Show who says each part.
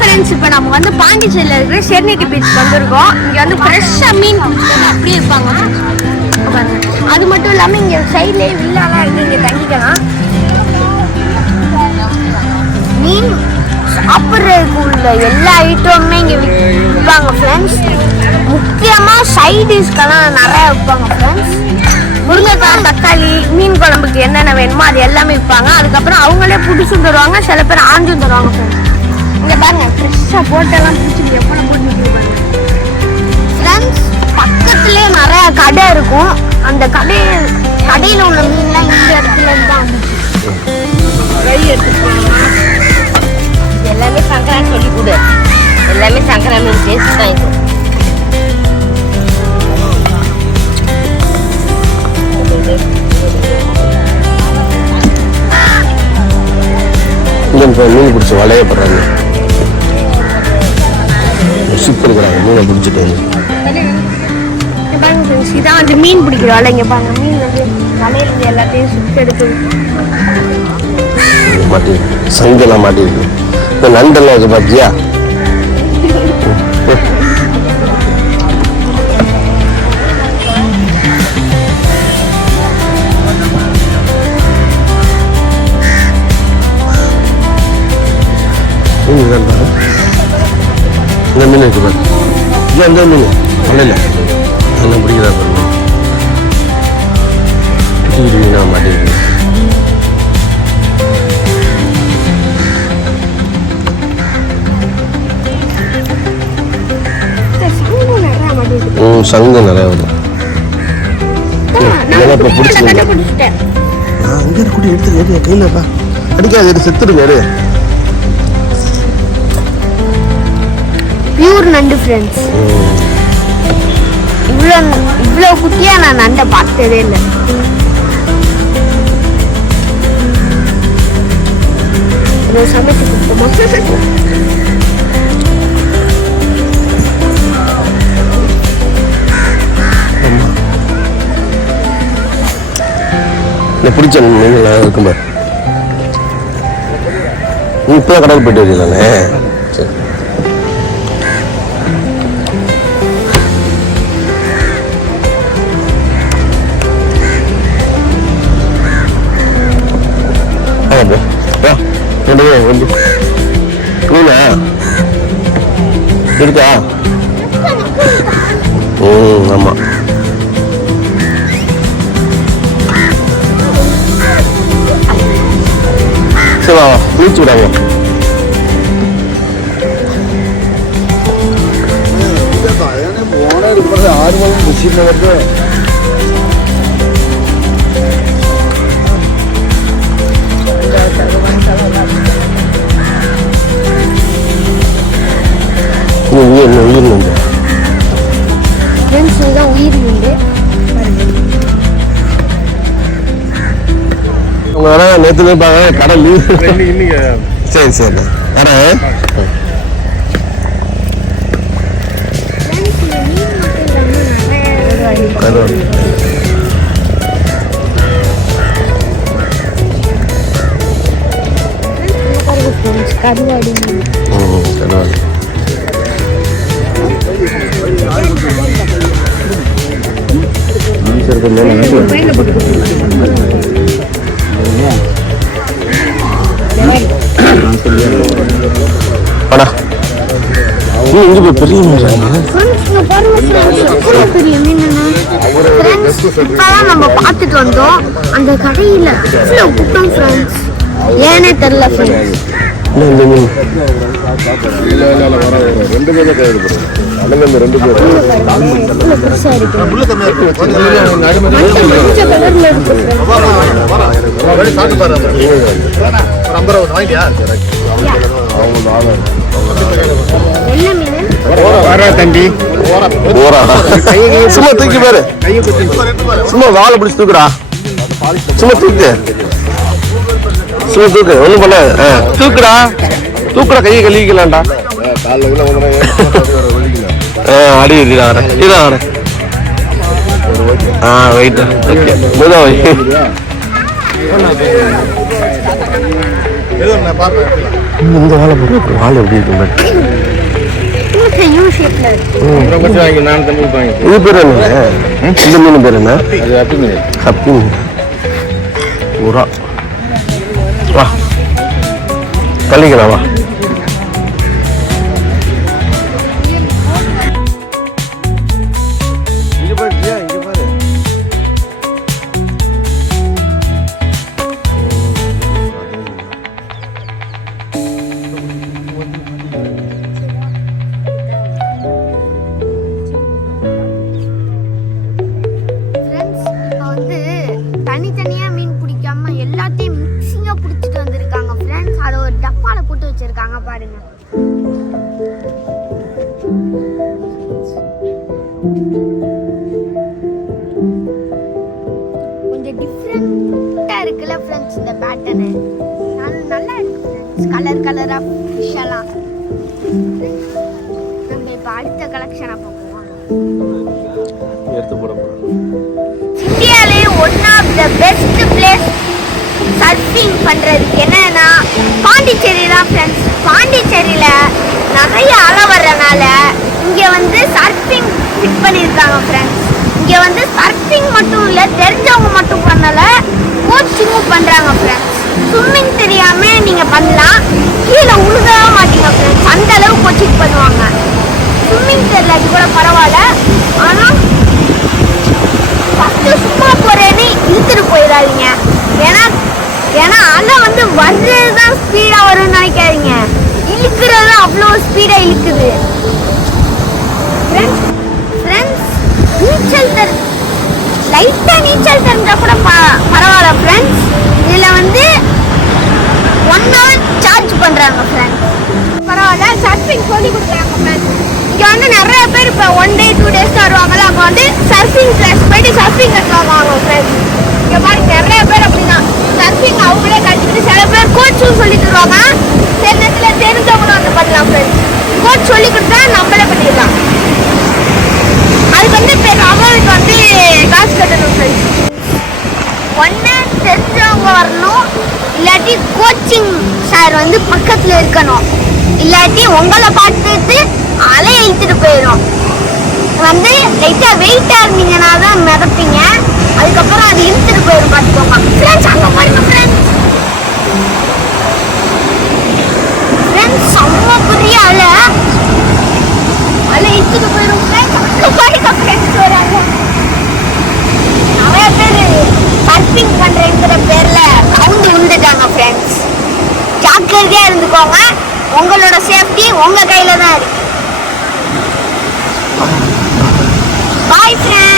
Speaker 1: Friends இப்போ நம்ம வந்து பாண்டிச்சேரியில் இருக்கிற செர்னிட்டி பீச் வந்திருக்கோம். இங்கே வந்து ஃப்ரெஷ்ஷாக மீன் பிடிச்சிட்டு அப்படியே இருப்பாங்க. அது மட்டும் இல்லாமல் இங்கே சைட்லேயே வில்லாலாம் இருக்குது இங்கே தங்கிக்கலாம். மீன் சாப்பிட்றதுக்கு உள்ள எல்லா ஐட்டமுமே இங்கே விற்பாங்க ஃப்ரெண்ட்ஸ் முக்கியமாக சைடிஷ்க்கெல்லாம் நிறையா விற்பாங்க ஃப்ரெண்ட்ஸ் முருங்கைக்காய் தக்காளி மீன் குழம்புக்கு என்னென்ன வேணுமோ அது எல்லாமே விற்பாங்க. அதுக்கப்புறம் அவங்களே பிடிச்சும் தருவாங்க சில பேர் ஆஞ்சும் தருவாங்க ஃப்ரெண்ட்ஸ் இங்கே பாருங்க ஃப்ரெஷ்ஷாக போட்டெல்லாம் பிடிச்சிட்டு எப்போ போட்டு ஃப்ரெண்ட்ஸ் பக்கத்துலேயே நிறையா கடை இருக்கும். அந்த கடை கடையில் உள்ள மீன்லாம் இந்த இடத்துல தான். வெளிய எடுத்துட்டு
Speaker 2: எல்லாமே சங்கரான்னு சொல்லி கொடு. எல்லாமே சங்கரா மீன் டேஸ்ட் தான் இது.
Speaker 3: மீன் பிடிச்சி வலைய சிப்பு இருக்கிறாங்க மீனை பிடிச்சிட்டு வந்து.
Speaker 1: இதான் வந்து மீன் பிடிக்கிற வலை இங்கே பாருங்க மீன் வந்து வலையில இருந்து எல்லாத்தையும் சுற்றி எடுக்குது
Speaker 3: மாட்டி சங்கெல்லாம் மாட்டிருக்கு. இந்த நண்டெல்லாம் இருக்கு பாத்தியா? இந்த மீன் இருக்கு பாரு இது அந்த மீன் வலையில அதெல்லாம் பிடிக்கிறா பாருங்க குட்டி குட்டி மீனாக மாட்டிருக்கு ம் சங்கு நிறைய வரும் இதெல்லாம் இப்போ பிடிச்சிருங்க நான் அங்கே கூட எடுத்து எடு கையிலப்பா அடிக்காது செத்துடுங்க
Speaker 1: பியூர் நண்டு ஃப்ரெண்ட்ஸ் இவ்வளோ இவ்வளோ குட்டியாக நான் நண்டை பார்த்ததே இல்லை. சமைச்சு கொடுப்போமா?
Speaker 3: இந்த பிடிச்ச மீன்லாம் இருக்கும் இப்போ கடல் போயிட்டு வரீங்களாண்ணே? வந்து. மீனா? இருக்கா? ம் ஆமாம் சரி வா மீச்சு விடாங்க
Speaker 1: ஆறு மணி விஷயம் வருது.
Speaker 3: உங்க வர நேற்று இருப்பாங்க கடல் லீவ் சரி சரி. வரேன் கருவாடு.
Speaker 1: கருவாடு.
Speaker 3: ம் நீ இங்க போய் பெரிய மீன்
Speaker 1: நம்ம பார்த்துட்டு வந்தோம். அந்த கடையில் இவ்வளோ கூட்டம் ஃப்ரெண்ட்ஸ் ஏனே தெரில ஃப்ரெண்ட்ஸ்
Speaker 4: ரெண்டு பேரும் இந்த ரெண்டு பேரும் அவங்க தம்பி.
Speaker 3: சும்மா தூக்கி பாரு. சும்மா வாழை பிடிச்சி தூக்குடா. சும்மா தூக்கு. சும்மா தூக்கு. ஒண்ணும் பண்ண தூக்குடா. தூக்குடா கையை கழுவிக்கலாம்டா. அடி இதுடா வரேன் ஆ வெயிட் ஓகே. முதல் இந்த வாழை போடுற வாழை எப்படி இருக்கு
Speaker 4: வாங்கி நான் வாங்கி
Speaker 3: இது பேர் என்ன இந்த மீன் பேர் என்ன
Speaker 4: அது மீன்
Speaker 3: மீன் புறா வா தள்ளிக்கலாம் வா
Speaker 1: இந்த பேட்டர்னு நல்லா கலர் கலரா ஃபிஷ் எல்லாம் நம்ம இப்போ அடுத்த கலெக்ஷனை பார்ப்போம்.
Speaker 3: எடுத்து போட போறேன்
Speaker 1: இந்தியாலே one of the best place surfing பண்றதுக்கு என்னன்னா பாண்டிச்சேரி தான் ஃப்ரெண்ட்ஸ் பாண்டிச்சேரியில நிறைய அலை வர்றனால இங்க வந்து சர்ஃபிங் ஃபிட் பண்ணியிருக்காங்க ஃப்ரெண்ட்ஸ் இங்க வந்து சர்ஃபிங் மட்டும் இல்ல தெரிஞ்சவங்க மட்டும் பண்ணல. கோச்சிங்கும் பண்றாங்க ஃப்ரெண்ட்ஸ் ஸ்விம்மிங் தெரியாம நீங்க பண்ணலாம். கீழே உழுகவே மாட்டீங்க ஃப்ரெண்ட்ஸ் அந்த அளவு கோச்சிங் பண்ணுவாங்க. ஸ்விம்மிங் தெரியல கூட பரவாயில்ல. ஆனால் ஃபஸ்ட்டு சும்மா போறேன்னு இழுத்துட்டு போயிடாதீங்க. ஏன்னா ஏன்னா அலை வந்து வர்றது தான் ஸ்பீடாக வரும்னு நினைக்காதீங்க. இழுக்கிறது அவ்வளோ ஸ்பீடாக இழுக்குது. ஃப்ரெண்ட்ஸ் ஃப்ரெண்ட்ஸ் நீச்சல் தெரி லைட்டாக நீச்சல் தெரிஞ்சால் கூட ப பரவாயில்ல ஃப்ரெண்ட்ஸ் இதில் வந்து ஒன் ஹவர் சார்ஜ் பண்ணுறாங்க ஃப்ரெண்ட்ஸ் பரவாயில்ல சர்ஃபிங் சொல்லி கொடுக்குறாங்க ஃப்ரெண்ட்ஸ் இங்கே வந்து நிறைய பேர் இப்போ ஒன் டே டூ டேஸ் வருவாங்கல்ல அங்கே வந்து சர்ஃபிங் கிளாஸ் போயிட்டு சர்ஃபிங் கற்றுவாங்க ஃப்ரெண்ட்ஸ் இங்கே பாருங்க நிறைய பேர் அப்படிதான். சர்ஃபிங் அவங்களே கற்றுக்கிட்டு சில பேர் கோச்சும் சொல்லி தருவாங்க. சில நேரத்தில் தெரிஞ்சவங்க வந்து பண்ணலாம் ஃப்ரெண்ட்ஸ் கோச் சொல்லி கொடுத்தா நம்மளே பண்ணிடலாம். அதுக்கு வந்து இப்போ அமௌண்ட் வந்து காசு கட்டணும் ஃப்ரெண்ட்ஸ் ஒன்று தெரிஞ்சவங்க வரணும் இல்லாட்டி கோச்சிங் சார் வந்து இருக்கணும். இல்லாட்டி உங்களை பார்த்துட்டு அலைய இழுத்துட்டு போயிடும் வந்து லைட்டாக வெயிட்டாக இருந்தீங்கன்னா தான் உங்களோட சேஃப்டி உங்க கையில தான் இருக்கு. பாய் ஃப்ரெண்ட்